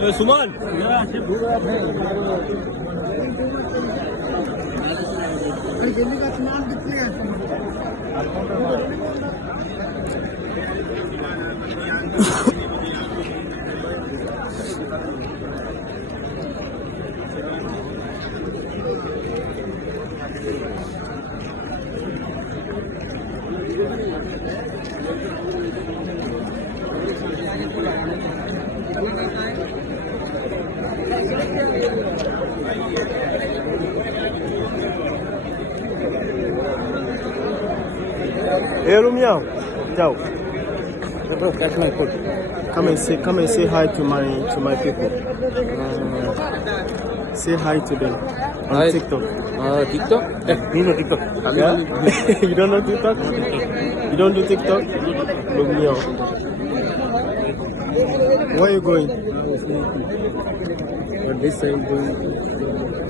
Suman Hey Lumiao, ciao. That's my food. Come and say hi to my people. Say hi to them on Hi. TikTok. TikTok? You know TikTok? Yeah? You don't know TikTok? You don't do TikTok? Lumiao. Where are you going? This side going.